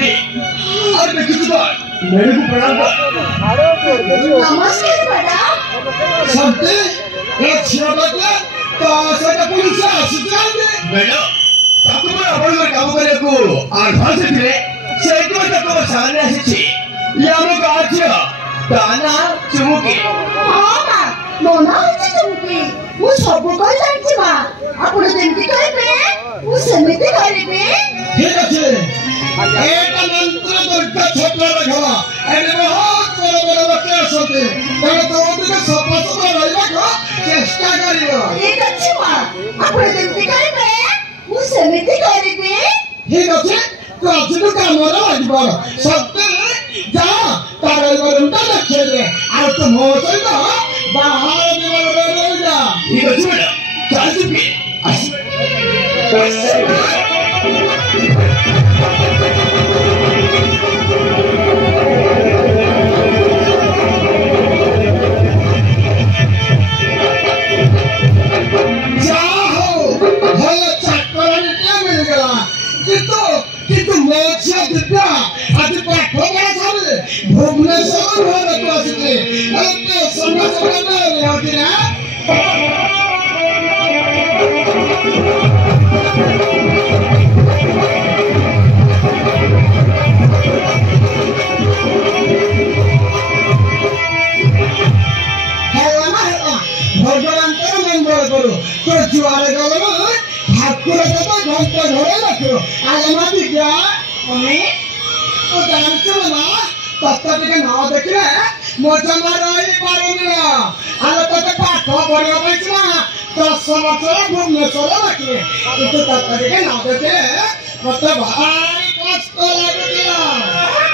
शक्ति और मैं किसी बार मेरे को प्रणाम कर। नमस्कार बड़ा शक्ति एक छियाबत तो सदा पुलिस आसिजांगे बेटा ताको मैं अपन को काम करे को आधार से थे सेको तक को सामने आसी यामो काचियो दाना चुमुकी हाँ माँ मोना होते तुमकी वो सब को जानती माँ अपन जेमती करबे वो सेमिति करबे ठीक है एक मंत्र दुर्गा छोटा रखवा एने बहुत बड़ा बच्चे असते तब तो उनके सपना तो रहइबा को चेष्टा करियो ठीक अछि माँ अपन जेमती करबे वो सेमिति करबे ठीक है तो आज काम लागबो सत्य जा तारे बरुंटा रखे दे आ तो मोचल तो बाहर निवल रे जा ठीक है बेटा चाची भी जाओ भले चक्कर में मिल गया किंतु मोचिया दिव्या आज पाठ बड़ा सारे भुवनेश्वर भर को आसीते अरे समाचार में होती ना भगवान को मंगल करो तो जुआरे गलो ठाकुर को घंटा घरे रखो आज माती क्या मम्मी तो जानते हो ना तत्ता के नाव देखले मोजा मारई पारुनी आलो तते पाठ पढ़ियो पैछना 10 बছর भुवनेश्वर रखले तो तत्ता के नाव देखले मते भारी कष्ट लागतिला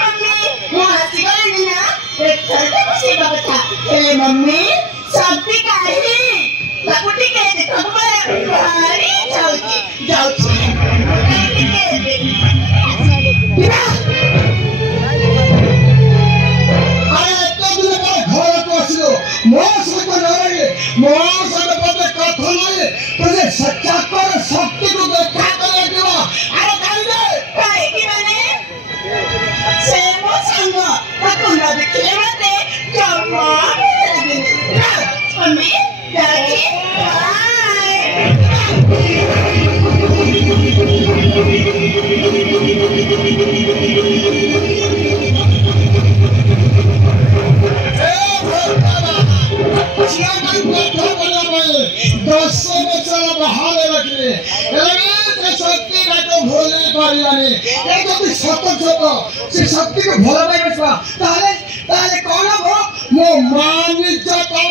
मम्मी वो हंसी गई ना एक छोटे खुशी का बता ए मम्मी शक्ति काहे लाकुटी के देखो भारी जाउची अरे तो दिन पर घर को आसिलो मोस को नरे मोस के पते कथा नहीं तुझे सच्चा कर शक्ति को देखा कर दियो अरे काहे की माने से मो संग ताको न देखले मते जम्मा मम्मी जाई शक्ति को भोला नहीं बचवा ताले ताले कौन हो मो मान इज्जत और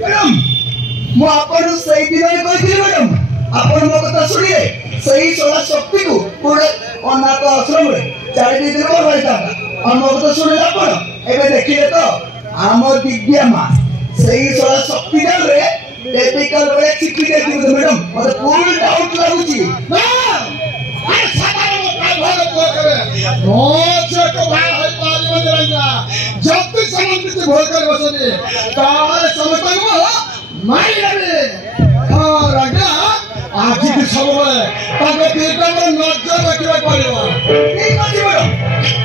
मैडम मो आपन सही दिन में कहि दिले मैडम आपन मो कथा सुनिए सही सोला शक्ति को पूरे अनाथ आश्रम रे 4 दिन पर रहता हम मो कथा सुनिए आपन एबे देखिए तो आम दिव्या मां सही सोला शक्ति रे टेक्निकल वे चिपी दे दियो मैडम मते पूर्ण डाउट लागुची ना अरे साधारण भाग को करे रोज को भाई है पानी में रहेगा जब भी समझ से भोल कर बसने तार समतन में माई रे हां राजा आज की सब है ताके पेटा में नजर रखिबा पड़िबो ठीक अछि मैडम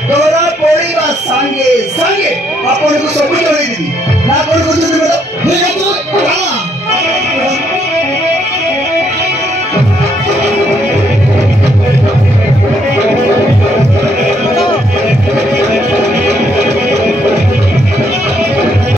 तोरा पड़िबा संगे संगे अपन को सब जणै दिबी ना अपन को